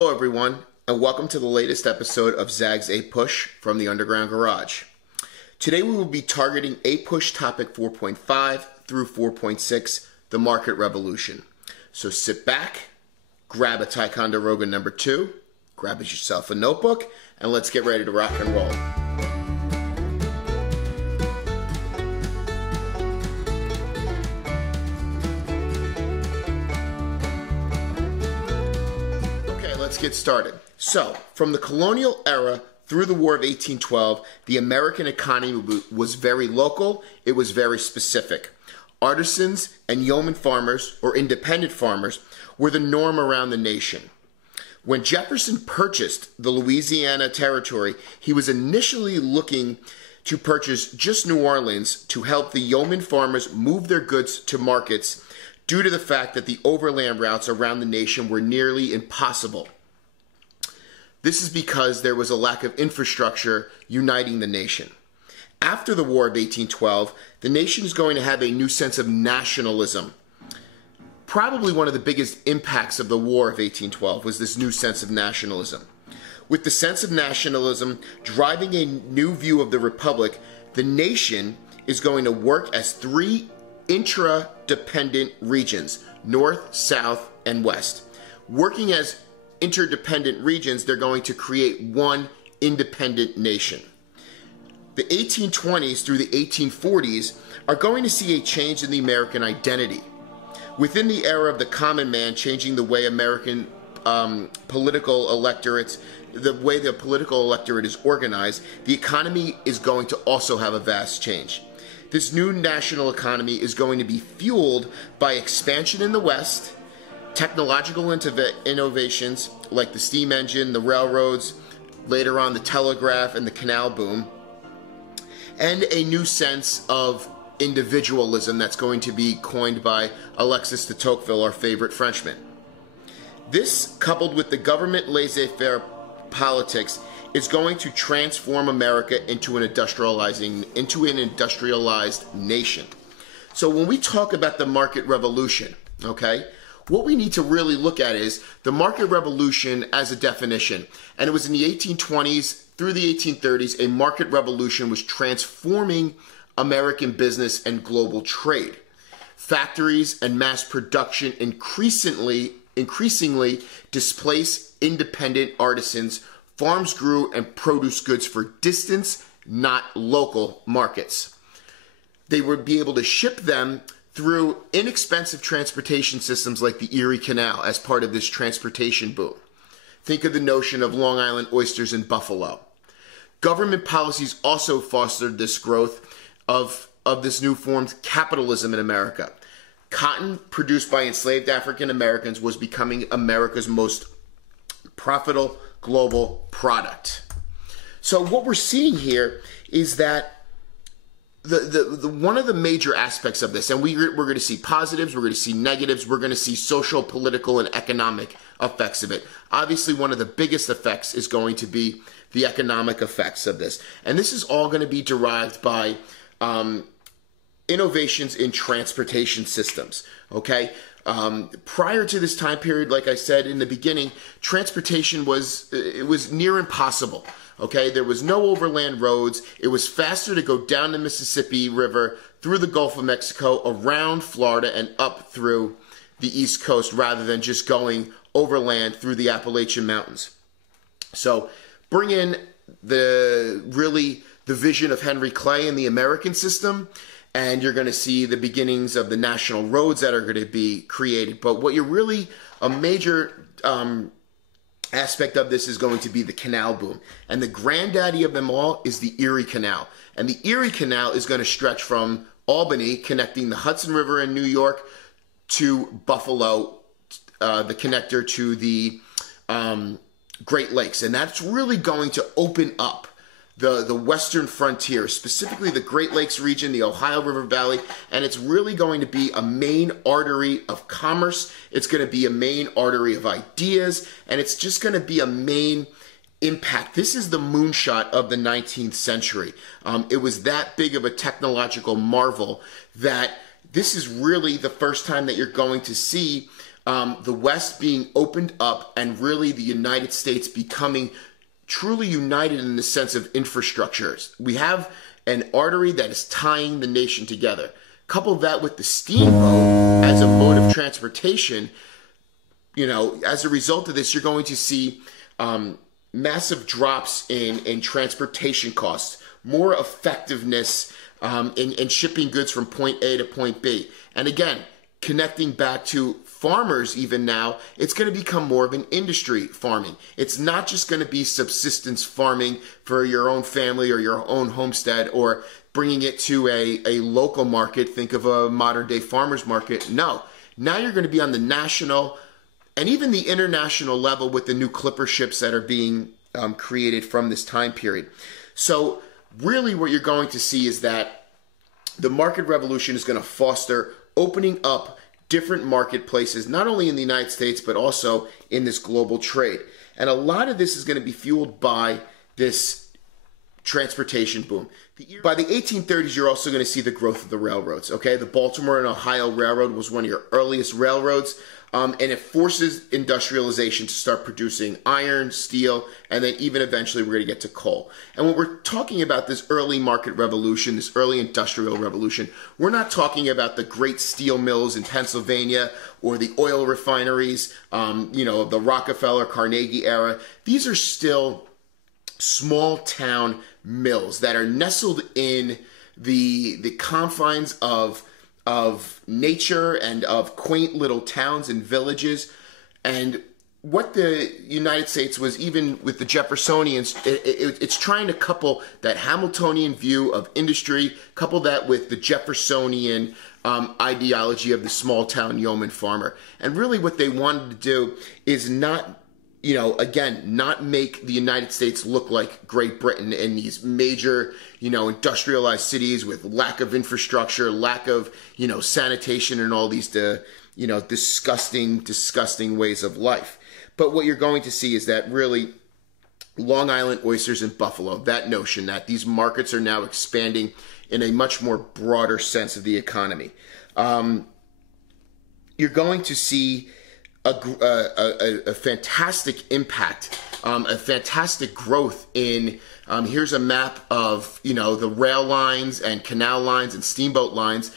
Hello everyone, and welcome to the latest episode of Zag's APUSH from the Underground Garage. Today we will be targeting APUSH Topic 4.5 through 4.6, the Market Revolution. So sit back, grab a Ticonderoga number 2, grab yourself a notebook, and let's get ready to rock and roll. Let's get started. So, from the colonial era through the War of 1812, the American economy was very local, it was very specific. Artisans and yeoman farmers, or independent farmers, were the norm around the nation. When Jefferson purchased the Louisiana Territory, he was initially looking to purchase just New Orleans to help the yeoman farmers move their goods to markets due to the fact that the overland routes around the nation were nearly impossible. This is because there was a lack of infrastructure uniting the nation. After the War of 1812, the nation is going to have a new sense of nationalism. Probably one of the biggest impacts of the War of 1812 was this new sense of nationalism. With the sense of nationalism driving a new view of the republic, the nation is going to work as 3 intra-dependent regions, north, south, and west. Working as interdependent regions, they're going to create one independent nation. The 1820s through the 1840s are going to see a change in the American identity. Within the era of the common man changing the way American political electorates, the way the political electorate is organized, the economy is going to also have a vast change. This new national economy is going to be fueled by expansion in the West, technological innovations like the steam engine, the railroads, later on the telegraph and the canal boom, and a new sense of individualism that's going to be coined by Alexis de Tocqueville, our favorite Frenchman. This, coupled with the government laissez-faire politics, is going to transform America into an industrialized nation. So when we talk about the market revolution, okay, what we need to really look at is the market revolution as a definition. And it was in the 1820s through the 1830s, a market revolution was transforming American business and global trade. Factories and mass production increasingly displaced independent artisans. Farms grew and produced goods for distance, not local markets. They would be able to ship them through inexpensive transportation systems like the Erie Canal as part of this transportation boom. Think of the notion of Long Island oysters in Buffalo. Government policies also fostered this growth of this new formed capitalism in America. Cotton produced by enslaved African Americans was becoming America's most profitable global product. So what we're seeing here is that the one of the major aspects of this, and we're going to see positives, we're going to see negatives, we're going to see social, political, and economic effects of it. Obviously, one of the biggest effects is going to be the economic effects of this. And this is all going to be derived by innovations in transportation systems, okay? Prior to this time period, like I said in the beginning, transportation was near impossible. Okay, there was no overland roads. It was faster to go down the Mississippi River, through the Gulf of Mexico, around Florida, and up through the East Coast rather than just going overland through the Appalachian Mountains. So bring in the vision of Henry Clay in the American system, and you're going to see the beginnings of the national roads that are going to be created. But what you're really, a major aspect of this is going to be the canal boom. And the granddaddy of them all is the Erie Canal. And the Erie Canal is going to stretch from Albany, connecting the Hudson River in New York, to Buffalo, the connector to the Great Lakes. And that's really going to open up the western frontier, specifically the Great Lakes region, the Ohio River Valley, and it's really going to be a main artery of commerce. It's going to be a main artery of ideas, and it's just going to be a main impact. This is the moonshot of the 19th century. It was that big of a technological marvel that this is really the first time that you're going to see the West being opened up and really the United States becoming truly united in the sense of infrastructures. We have an artery that is tying the nation together. Couple that with the steamboat as a mode of transportation, as a result of this, you're going to see massive drops in transportation costs, more effectiveness in shipping goods from point A to point B. And again, connecting back to farmers even now, it's going to become more of an industry farming. It's not just going to be subsistence farming for your own family or your own homestead or bringing it to a local market. Think of a modern day farmer's market. No, now you're going to be on the national and even the international level with the new clipper ships that are being created from this time period. So really what you're going to see is that the market revolution is going to foster opening up different marketplaces, not only in the United States, but also in this global trade. And a lot of this is going to be fueled by this transportation boom. By the 1830s, you're also going to see the growth of the railroads, okay? The Baltimore and Ohio Railroad was one of your earliest railroads, and it forces industrialization to start producing iron, steel, and then even eventually we're going to get to coal. And when we're talking about this early market revolution, this early industrial revolution, we're not talking about the great steel mills in Pennsylvania or the oil refineries, of the Rockefeller, Carnegie era. These are still small town mills that are nestled in the confines of nature and of quaint little towns and villages. And what the United States was, even with the Jeffersonians, it's trying to couple that Hamiltonian view of industry, couple that with the Jeffersonian ideology of the small town yeoman farmer. And really what they wanted to do is not not make the United States look like Great Britain in these major, industrialized cities with lack of infrastructure, lack of, sanitation and all these, disgusting ways of life. But what you're going to see is that really Long Island oysters and Buffalo, that notion that these markets are now expanding in a much more broader sense of the economy. You're going to see a fantastic impact, a fantastic growth in, here's a map of, the rail lines and canal lines and steamboat lines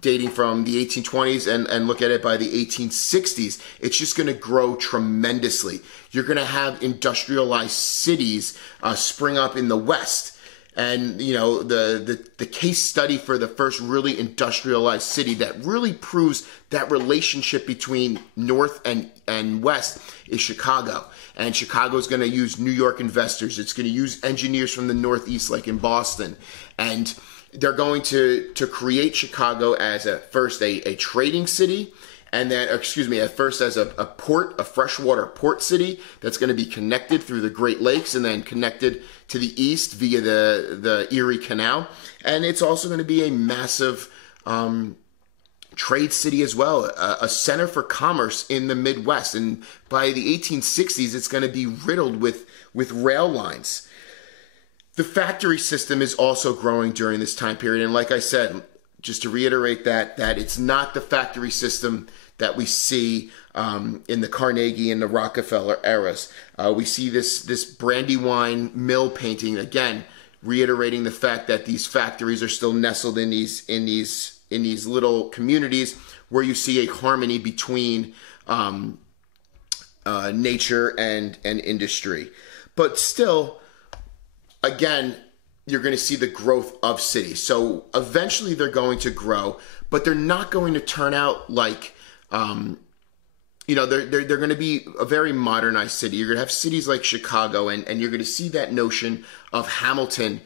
dating from the 1820s and look at it by the 1860s. It's just going to grow tremendously. You're going to have industrialized cities spring up in the West. And, the case study for the first really industrialized city that really proves that relationship between North and West is Chicago. And Chicago is going to use New York investors. It's going to use engineers from the Northeast, like in Boston. And they're going to create Chicago as first a trading city. And then, at first as a port, a freshwater port city that's going to be connected through the Great Lakes and then connected to the east via the Erie Canal. And it's also going to be a massive trade city as well, a center for commerce in the Midwest. And by the 1860s, it's going to be riddled with rail lines. The factory system is also growing during this time period. And like I said, just to reiterate that it's not the factory system that we see in the Carnegie and the Rockefeller eras. We see this Brandywine mill painting, again, reiterating the fact that these factories are still nestled in these little communities where you see a harmony between nature and industry. But still, again, you're going to see the growth of cities. So eventually they're going to grow, but they're not going to turn out like, they're going to be a very modernized city. You're going to have cities like Chicago, and you're going to see that notion of Hamilton,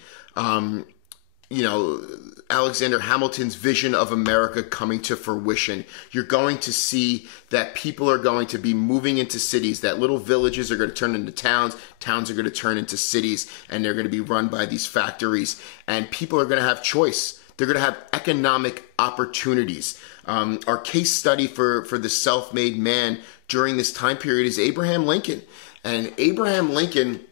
Alexander Hamilton's vision of America coming to fruition. You're going to see that people are going to be moving into cities, that little villages are going to turn into towns, towns are going to turn into cities, and they're going to be run by these factories. And people are going to have choice. They're going to have economic opportunities. Our case study for the self-made man during this time period is Abraham Lincoln. And Abraham Lincoln,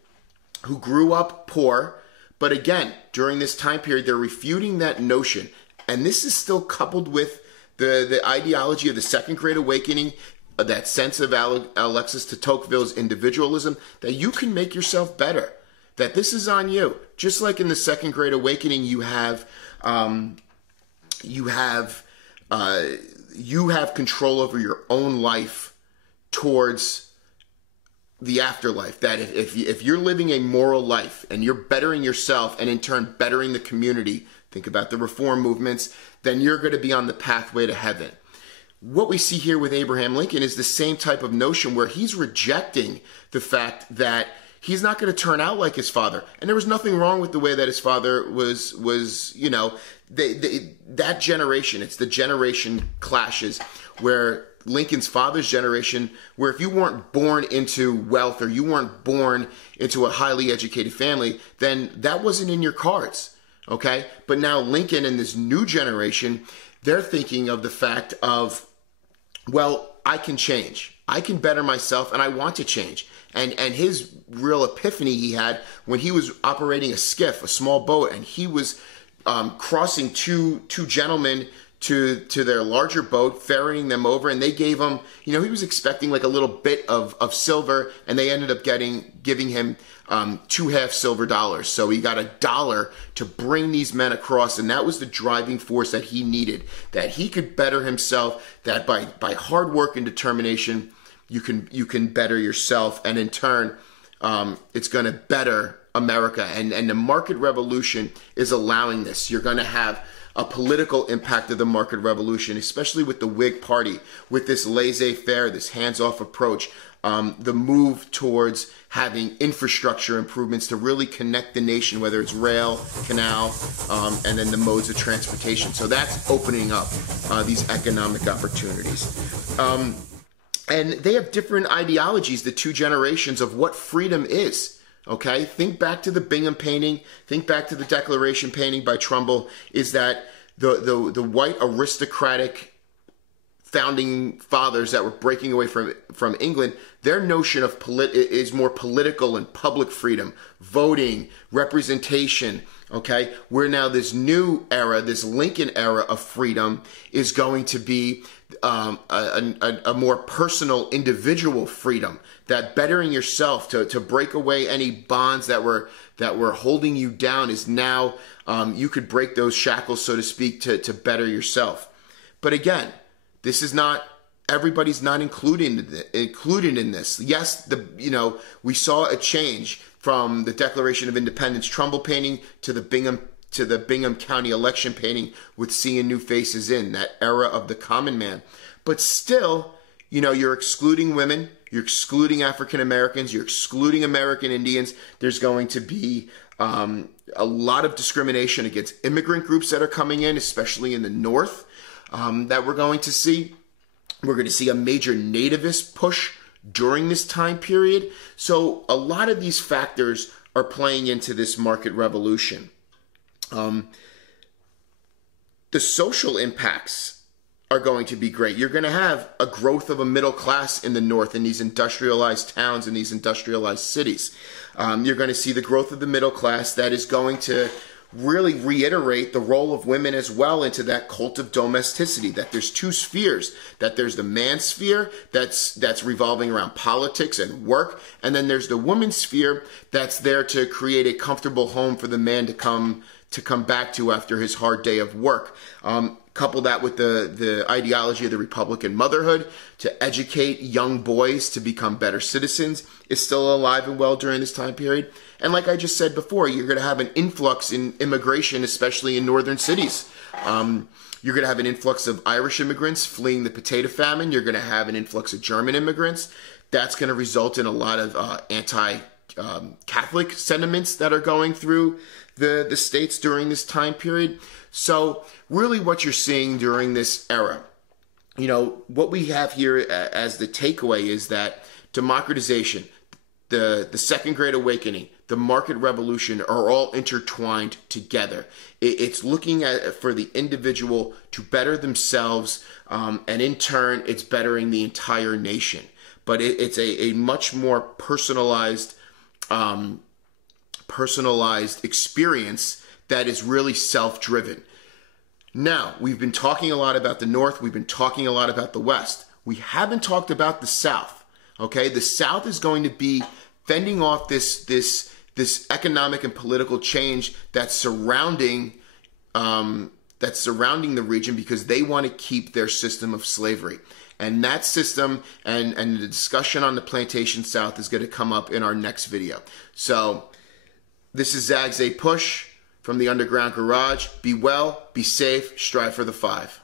who grew up poor, but again, during this time period, they're refuting that notion. And this is still coupled with the ideology of the Second Great Awakening, that sense of Alexis de Tocqueville's individualism, that you can make yourself better, that this is on you. Just like in the Second Great Awakening, you have control over your own life towards the afterlife. That if you're living a moral life and you're bettering yourself and in turn bettering the community, think about the reform movements, then you're going to be on the pathway to heaven. What we see here with Abraham Lincoln is the same type of notion where he's rejecting the fact that he's not going to turn out like his father. And there was nothing wrong with the way that his father was you know, that generation, it's the generation clashes where Lincoln's father's generation, where if you weren't born into wealth or you weren't born into a highly educated family, then that wasn't in your cards, okay? But now Lincoln and this new generation, they're thinking of the fact of, well, I can change. I can better myself and I want to change. And his real epiphany he had when he was operating a skiff, a small boat, and he was crossing two gentlemen to their larger boat, ferrying them over, and they gave him, you know, he was expecting like a little bit of silver, and they ended up giving him $2 silver dollars. So he got $1 to bring these men across, and that was the driving force that he needed, that he could better himself, that by hard work and determination, you can better yourself, and in turn, it's going to better America. And the market revolution is allowing this. You're going to have a political impact of the market revolution, especially with the Whig Party, with this laissez-faire, this hands-off approach, the move towards having infrastructure improvements to really connect the nation, whether it's rail, canal, and then the modes of transportation. So that's opening up these economic opportunities. And they have different ideologies, the two generations, of what freedom is. Okay, think back to the Bingham painting. Think back to the Declaration painting by Trumbull. Is that the white aristocratic founding fathers that were breaking away from England? Their notion of is more political and public freedom, voting, representation. Okay, where now this new era, this Lincoln era of freedom, is going to be a more personal, individual freedom. That bettering yourself to break away any bonds that were holding you down is now you could break those shackles, so to speak, to better yourself. But again, this is not everybody's not included in this. Yes, we saw a change from the Declaration of Independence Trumbull painting to the Bingham County election painting with seeing new faces in that era of the common man. But still, you're excluding women, you're excluding African Americans, you're excluding American Indians. There's going to be a lot of discrimination against immigrant groups that are coming in, especially in the North, that we're going to see. We're going to see a major nativist push during this time period. So a lot of these factors are playing into this market revolution. The social impacts are going to be great. You're going to have a growth of a middle class in the North, in these industrialized towns, in these industrialized cities. You're going to see the growth of the middle class that is going to really reiterate the role of women as well into that cult of domesticity, that there's two spheres, that there's the man sphere that's revolving around politics and work, and then there's the woman sphere that's there to create a comfortable home for the man to come back to after his hard day of work. Couple that with the ideology of the Republican motherhood to educate young boys to become better citizens is still alive and well during this time period. And like I just said before, you're going to have an influx in immigration, especially in northern cities. You're going to have an influx of Irish immigrants fleeing the potato famine. You're going to have an influx of German immigrants. That's going to result in a lot of anti-Catholic sentiments that are going through the states during this time period. So really what you're seeing during this era, what we have here as the takeaway is that democratization, the Second Great Awakening, the market revolution are all intertwined together. It's looking for the individual to better themselves, and in turn, it's bettering the entire nation. But it's a much more personalized experience that is really self-driven. Now, we've been talking a lot about the North. We've been talking a lot about the West. We haven't talked about the South. Okay, the South is going to be fending off this economic and political change that's surrounding the region because they want to keep their system of slavery. And that system and the discussion on the plantation South is going to come up in our next video. So this is Zag's APUSH from the Underground Garage. Be well, be safe, strive for the 5.